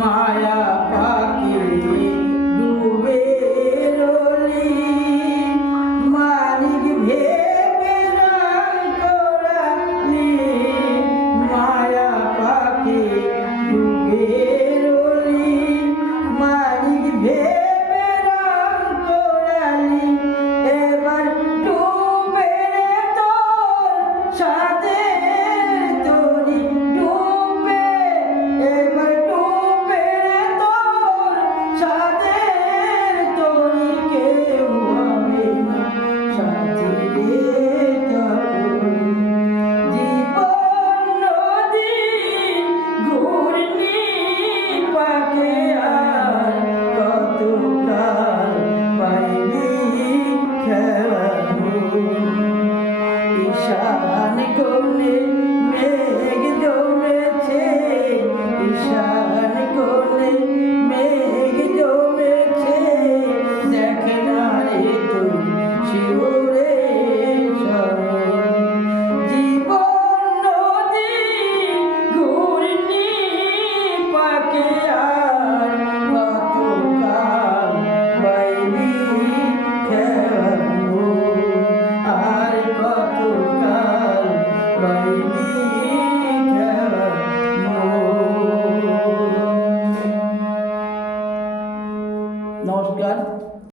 মায়া পাখি ডুবে রলি মালিক ভেবে রাম করালি মায়া পাখি ডুবে রলি মালিক ভেবে রাম করালি এবার ডুবে রে তোর সাথে তোরি ডুবে এবার ঈশান কোণে মেঘ জমেছে ঈশান কোণে মেঘ জমেছে দেখ না রে তুই শিউরে জীবন নদী ঘূর্ণি পাকে আর কতকাল বাইবি খেলো আর কতকাল বাইবি নমস্কার।